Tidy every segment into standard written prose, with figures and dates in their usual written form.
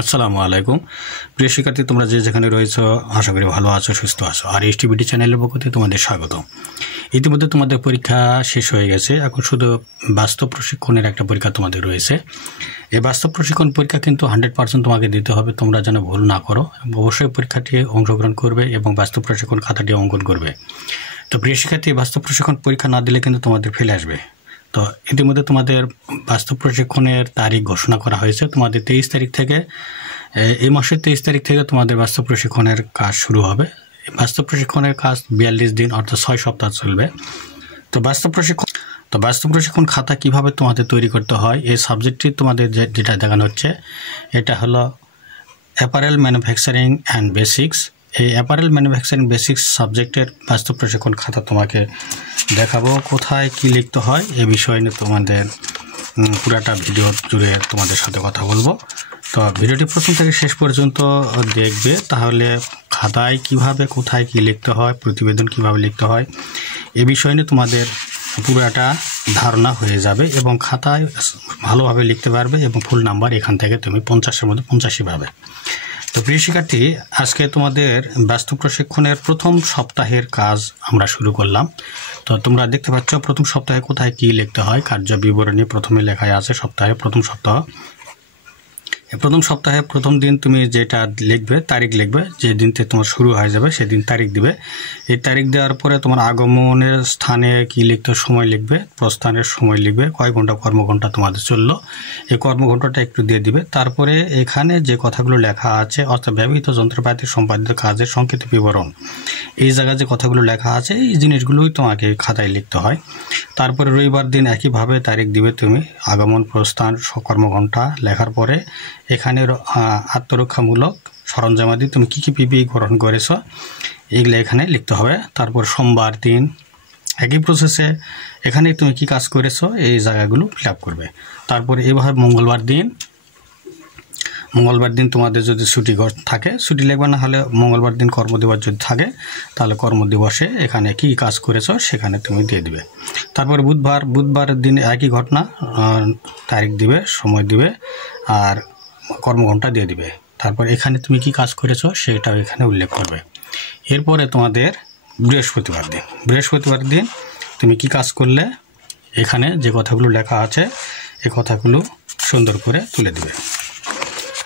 আসসালামু আলাইকুম প্রিয় শিক্ষার্থী, তোমরা যে যেখানে রয়েছো আশা করি ভালো আছো, সুস্থ আছো। আর এসটিবিটি চ্যানেলের পক্ষ থেকে তোমাদের স্বাগত। ইতিমধ্যে তোমাদের পরীক্ষা শেষ হয়ে গেছে, এখন শুধু বাস্তব প্রশিক্ষণের একটা পরীক্ষা তোমাদের রয়েছে। এই বাস্তব প্রশিক্ষণ পরীক্ষা কিন্তু 100% তোমাকে দিতে হবে, তোমরা যেন ভুল না করো। অবশ্যই পরীক্ষাটি অংশগ্রহণ করবে এবং বাস্তব প্রশিক্ষণ খাতাটি অঙ্কন করবে। তো প্রিয় শিক্ষার্থী, বাস্তব প্রশিক্ষণ পরীক্ষা না দিলে কিন্তু তোমাদের ফেল আসবে। তো ইতিমধ্যে তোমাদের বাস্তব প্রশিক্ষণের তারিখ ঘোষণা করা হয়েছে। তোমাদের 23 তারিখ থেকে, এই মাসের 23 তারিখ থেকে তোমাদের বাস্তব প্রশিক্ষণের কাজ শুরু হবে। বাস্তব প্রশিক্ষণের কাজ 42 দিন অর্থাৎ 6 সপ্তাহ চলবে। তো বাস্তব প্রশিক্ষণ খাতা কিভাবে তোমাদের তৈরি করতে হয়, এই সাবজেক্টটি তোমাদের যেটা দেখানো হচ্ছে এটা হলো অ্যাপারেল ম্যানুফ্যাকচারিং অ্যান্ড বেসিক্স। এই অ্যাপারেল ম্যানুফ্যাকচারিং বেসিক্স সাবজেক্টের বাস্তব প্রশিক্ষণ খাতা তোমাকে দেখাবো। কোথায় কি লিখতে হয় এ বিষয় নিয়ে তোমাদের পুরাটা ভিডিও জুড়ে তোমাদের সাথে কথা বলবো। তো ভিডিওটি প্রথম থেকে শেষ পর্যন্ত দেখবে, তাহলে খাতায় কিভাবে কোথায় কি লিখতে হয়, প্রতিবেদন কিভাবে লিখতে হয় এ বিষয় নিয়ে তোমাদের পুরাটা ধারণা হয়ে যাবে এবং খাতায় ভালোভাবে লিখতে পারবে এবং ফুল নাম্বার এখান থেকে তুমি 50-এর মধ্যে 85 পাবে। তো প্রিয় শিক্ষার্থী, আজকে তোমাদের বাস্তব প্রশিক্ষণের প্রথম সপ্তাহের কাজ আমরা শুরু করলাম। তো তোমরা দেখতে পাচ্ছ প্রথম সপ্তাহে কোথায় কি লিখতে হয়, কার্য বিবরণী প্রথমে লেখায় আছে সপ্তাহে প্রথম সপ্তাহে প্রথম দিন তুমি যেটা লিখবে, তারিখ লিখবে, যে দিনতে তোমার শুরু হয়ে যাবে সেদিন তারিখ দিবে। এই তারিখ দেওয়ার পরে তোমার আগমনের স্থানে কি লিখতে, সময় লিখবে, প্রস্থানের সময় লিখবে, কয় ঘন্টা কর্মঘণ্টা তোমাদের চললো এই কর্মঘণ্টাটা একটু দিয়ে দিবে। তারপরে এখানে যে কথাগুলো লেখা আছে অর্থাৎ ব্যবহৃত যন্ত্রপাতি সম্পাদিত কাজের সংক্ষিপ্ত বিবরণ, এই জায়গায় যে কথাগুলো লেখা আছে এই জিনিসগুলোই তোমাকে খাতায় লিখতে হয়। তারপরে রবিবার দিন একইভাবে তারিখ দিবে তুমি, আগমন প্রস্থান কর্মঘণ্টা লেখার পরে এখানে আত্মরক্ষামূলক সরঞ্জামাদি তুমি কী কী পিপি গ্রহণ করেছো এগুলো এখানে লিখতে হবে। তারপর সোমবার দিন একই প্রসেসে এখানে তুমি কি কাজ করেছো এই জায়গাগুলো ফিল আপ করবে। তারপরে এভাবে মঙ্গলবার দিন তোমাদের যদি ছুটি থাকে ছুটি লিখবে, না হলে মঙ্গলবার দিন কর্মদিবস যদি থাকে তাহলে কর্মদিবসে এখানে কি কাজ করেছো সেখানে তুমি দিয়ে দিবে। তারপর বুধবার দিন একই ঘটনা, তারিখ দিবে, সময় দিবে আর কর্মঘণ্টা দিয়ে দিবে। তারপর এখানে তুমি কি কাজ করেছো সেটাও এখানে উল্লেখ করবে। এরপরে তোমাদের বৃহস্পতিবার দিন তুমি কি কাজ করলে এখানে যে কথাগুলো লেখা আছে এই কথাগুলো সুন্দর করে তুলে দিবে।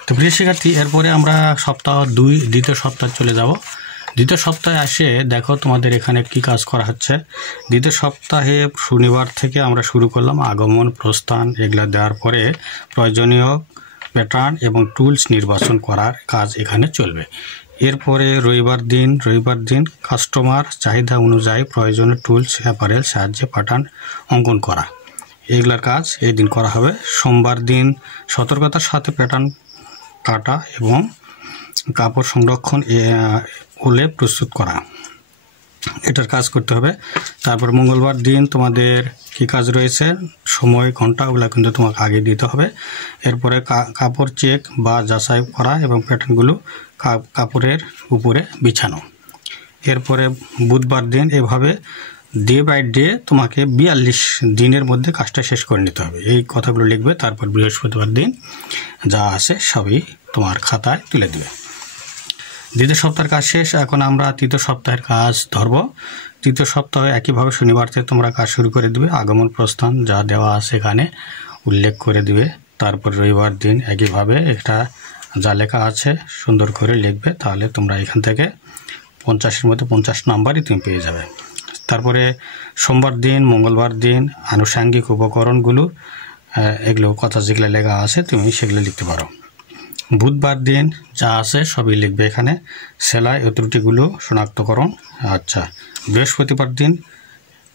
তো প্রিয় শিক্ষার্থী, এরপরে আমরা দ্বিতীয় সপ্তাহ চলে যাব। দ্বিতীয় সপ্তাহে আসে দেখো তোমাদের এখানে কি কাজ করা হচ্ছে। দ্বিতীয় সপ্তাহে শনিবার থেকে আমরা শুরু করলাম আগমন প্রস্থান এগুলা দেওয়ার পরে প্রয়োজনীয় প্যাটার্ন এবং টুলস নির্বাচন করার কাজ এখানে চলবে। এরপরে রবিবার দিন কাস্টমার চাহিদা অনুযায়ী প্রয়োজনীয় টুলস অ্যাপারেল সাহায্যে প্যাটার্ন অঙ্কন করা, এগুলার কাজ এই দিন করা হবে। সোমবার দিন সতর্কতার সাথে প্যাটার্ন কাটা এবং কাপড় সংরক্ষণ উলে প্রস্তুত করা, এটার কাজ করতে হবে। তারপর মঙ্গলবার দিন তোমাদের কি কাজ রয়েছে, সময় ঘন্টা ওগুলো কিন্তু তোমাকে আগে দিতে হবে। এরপরে কাপড় চেক বা যাচাই করা এবং প্যাটার্নগুলো কাপড়ের উপরে বিছানো। এরপরে বুধবার দিন এভাবে ডে বাই ডে তোমাকে 42 দিনের মধ্যে কাজটা শেষ করে নিতে হবে, এই কথাগুলো লিখবে। তারপর বৃহস্পতিবার দিন যা আছে সবই তোমার খাতায় তুলে দেবে। দ্বিতীয় সপ্তাহের কাজ শেষ, এখন আমরা তৃতীয় সপ্তাহের কাজ ধরব। তৃতীয় সপ্তাহে একইভাবে শনিবার থেকে তোমরা কাজ শুরু করে দিবে, আগমন প্রস্থান যা দেওয়া আছে এখানে উল্লেখ করে দিবে। তারপর রবিবার দিন একইভাবে এটা যা লেখা আছে সুন্দর করে লিখবে, তাহলে তোমরা এখান থেকে 50-এর মধ্যে 50 নাম্বারই তুমি পেয়ে যাবে। তারপরে সোমবার দিন মঙ্গলবার দিন আনুষঙ্গিক উপকরণগুলো এগুলো কথা যেগুলো লেখা আছে তুমি সেগুলো লিখতে পারো। বুধবার দিন যা আছে সবই লিখবে এখানে, সেলাই ও ত্রুটিগুলো শনাক্তকরণ। আচ্ছা, বৃহস্পতিবার দিন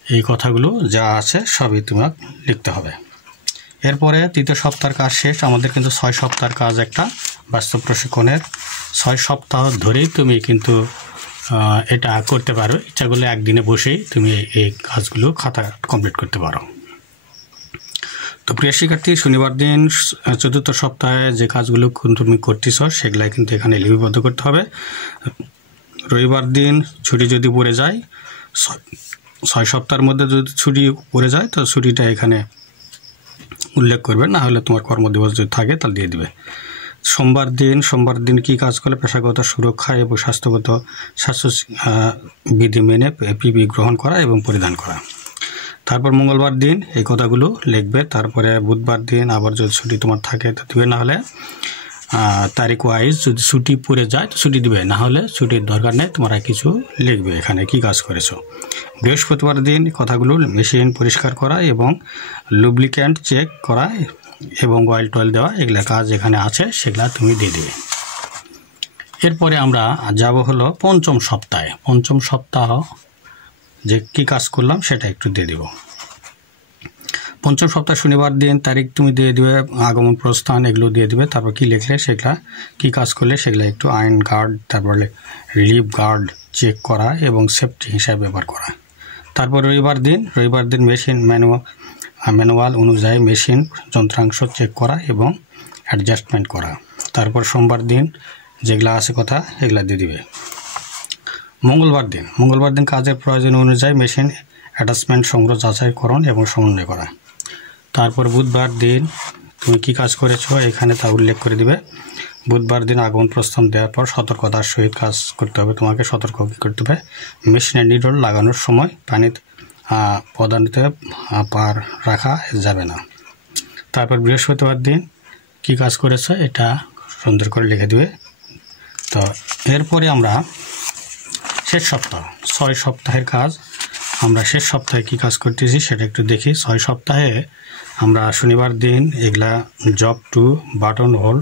এই কথাগুলো যা আছে সবই তোমার লিখতে হবে। এরপরে তৃতীয় সপ্তাহের কাজ শেষ, আমাদের কিন্তু 6 সপ্তাহের কাজ একটা বাস্তব প্রশিক্ষণের। 6 সপ্তাহ ধরেই তুমি কিন্তু এটা করতে পারো, ইচ্ছা করলে একদিনে বসেই তুমি এই কাজগুলো খাতা কমপ্লিট করতে পারো। তো প্রিয় শিক্ষার্থী, শনিবার দিন চতুর্থ সপ্তাহে যে কাজগুলো তুমি করতেছ সেগুলাই কিন্তু এখানে লিপিবদ্ধ করতে হবে। রবিবার দিন ছুটি যদি পড়ে যায়, 6 সপ্তাহের মধ্যে যদি ছুটি পড়ে যায় তো ছুটিটা এখানে উল্লেখ করবে, না হলে তোমার কর্মদিবস যদি থাকে তাহলে দিয়ে দিবে। সোমবার দিন কি কাজ করলে পেশাগত সুরক্ষা এবং স্বাস্থ্য বিধি মেনে পিপি গ্রহণ করা এবং পরিধান করা। তারপর মঙ্গলবার দিন এই কথাগুলো লিখবে। তারপরে বুধবার দিন আবার যদি ছুটি তোমার থাকে তো দিবে, না হলে তারিখ ওয়াইজ যদি ছুটি পড়ে যায় তো ছুটি দিবে, না হলে ছুটির দরকার নেই, তোমরা কিছু লিখবে এখানে কি কাজ করেছো। বৃহস্পতিবার দিন কথাগুলো মেশিন পরিষ্কার করা এবং লুব্রিক্যান্ট চেক করা এবং অয়েল টয়েল দেওয়া, এগুলা কাজ এখানে আছে, সেগুলা তুমি দিয়ে দিবে। এরপরে আমরা যাব হলো পঞ্চম সপ্তাহ যে কি কাজ করলাম সেটা একটু দিয়ে দিব। পঞ্চম সপ্তাহ শনিবার দিন তারিখ তুমি দিয়ে দিবে, আগমন প্রস্থান এগুলো দিয়ে দিবে। তারপর কি লিখলে সেগুলা কি কাজ করলে সেগুলা একটু আইন গার্ড, তারপরে রিলিফ গার্ড চেক করা এবং সেফটি হিসাবে ব্যবহার করা। তারপর রবিবার দিন মেশিন ম্যানুয়াল অনুযায়ী মেশিন যন্ত্রাংশ চেক করা এবং অ্যাডজাস্টমেন্ট করা। তারপর সোমবার দিন যেগুলা আছে কথা এগুলা দিয়ে দিবে। মঙ্গলবার দিন কাজের প্রয়োজন অনুযায়ী মেশিন অ্যাটাচমেন্ট সংগ্রহ যাচাইকরণ এবং সমন্বয় করা। তারপর বুধবার দিন তুমি কি কাজ করেছো এখানে তা উল্লেখ করে দিবে। বুধবার দিন আগমন প্রস্থান দেওয়ার পর সতর্কতার সহিত কাজ করতে হবে, তোমাকে সতর্ক করতে হবে। মেশিনের নিডল লাগানোর সময় পানি প্রদানিতে পার রাখা যাবে না। তারপর বৃহস্পতিবার দিন কি কাজ করেছো এটা সুন্দর করে লিখে দিবে। তো এরপরে আমরা শেষ সপ্তাহ 6 সপ্তাহের কাজ, আমরা শেষ সপ্তাহে কি কাজ করতেছি সেটা একটু দেখি। 6 সপ্তাহে আমরা শনিবার দিন এগুলা job to buttonhole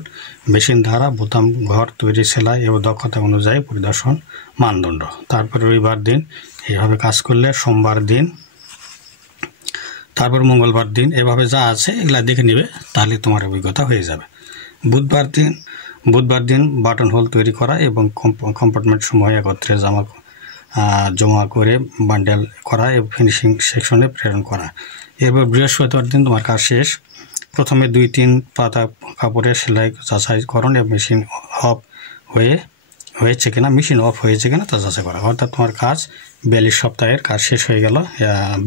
machine দ্বারা বোতাম ঘর তৈরি, সেলাই এবং দক্ষতা অনুযায়ী পরিদর্শন মানদণ্ড। তারপর রবিবার দিন এইভাবে কাজ করলে, সোমবার দিন, তারপর মঙ্গলবার দিন এভাবে যা আছে এগুলা দেখে নেবে, তাহলে তোমার অভিজ্ঞতা হয়ে যাবে। বুধবার দিন বাটন হোল তৈরি করা এবং কম্পার্টমেন্ট সমূহ একত্রে জমা করে বান্ডেল করা এবং ফিনিশিং সেকশনে প্রেরণ করা। এরপর বৃহস্পতিবার দিন তোমার কাজ শেষ। প্রথমে 2-3 পাতা কাপড়ের সেলাই যাচাইকরণ এবং মেশিন অফ হয়েছে কিনা তা যাচাই করা। অর্থাৎ তোমার কাজ 42 সপ্তাহের কাজ শেষ হয়ে গেল,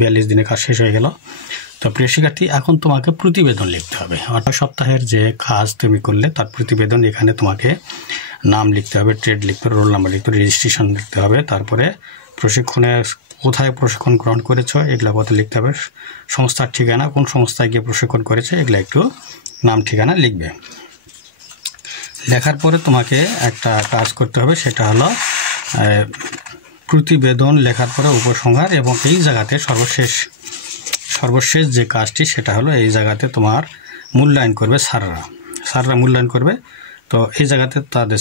42 দিনের কাজ শেষ হয়ে গেল। তো প্রিয় শিক্ষার্থী, এখন তোমাকে প্রতিবেদন লিখতে হবে। অর্থাৎ সপ্তাহের যে কাজ তুমি করলে তার প্রতিবেদন, এখানে তোমাকে নাম লিখতে হবে, ট্রেড লিখতে হবে, রোল নাম্বার লিখতে হবে, রেজিস্ট্রেশন লিখতে হবে, তারপরে প্রশিক্ষণে কোথায় প্রশিক্ষণ গ্রহণ করেছো এগুলা কথা লিখতে হবে, সংস্থার ঠিকানা, কোন সংস্থায় গিয়ে প্রশিক্ষণ করেছে এগুলা একটু নাম ঠিকানা লিখবে। লেখার পরে তোমাকে একটা কাজ করতে হবে, সেটা হলো প্রতিবেদন লেখার পরে উপসংহার, এবং এই জায়গাতে সর্বশেষ যে কাজটি সেটা হলো এই জায়গাতে তোমার মূল্যায়ন করবে স্যাররা মূল্যায়ন করবে। তো এই জায়গাতে তাদের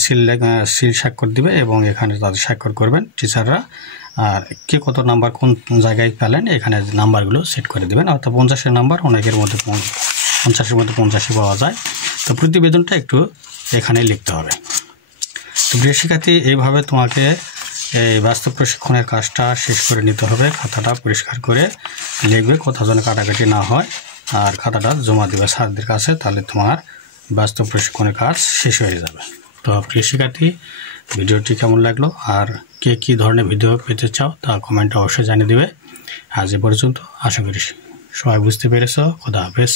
সিল স্বাক্ষর দিবে এবং এখানে তাদের স্বাক্ষর করবেন টিচাররা, আর কে কত নাম্বার কোন জায়গায় পেলেন এখানে নাম্বারগুলো সেট করে দেবেন। অর্থাৎ 50-এর নাম্বার অনেকের মধ্যে 50-এর মধ্যে 85 পাওয়া যায়। তো প্রতিবেদনটা একটু এখানে লিখতে হবে। তো প্রিয় শিক্ষার্থী, এইভাবে তোমাকে এই বাস্তব প্রশিক্ষণের কাজটা শেষ করে নিতে হবে। খাতাটা পরিষ্কার করে লিখবে, কোথাও যেন কাটাকাটি না হয়, আর খাতাটা জমা দেবে স্যারদের কাছে, তাহলে তোমার বাস্তব প্রশিক্ষণের কাজ শেষ হয়ে যাবে। তো প্রিয় শিক্ষার্থী, ভিডিওটি কেমন লাগলো আর কে কী ধরনের ভিডিও পেতে চাও তা কমেন্টে অবশ্যই জানিয়ে দেবে। আজ এ পর্যন্ত, আশা করি সবাই বুঝতে পেরেছো। খোদা হাফেজ।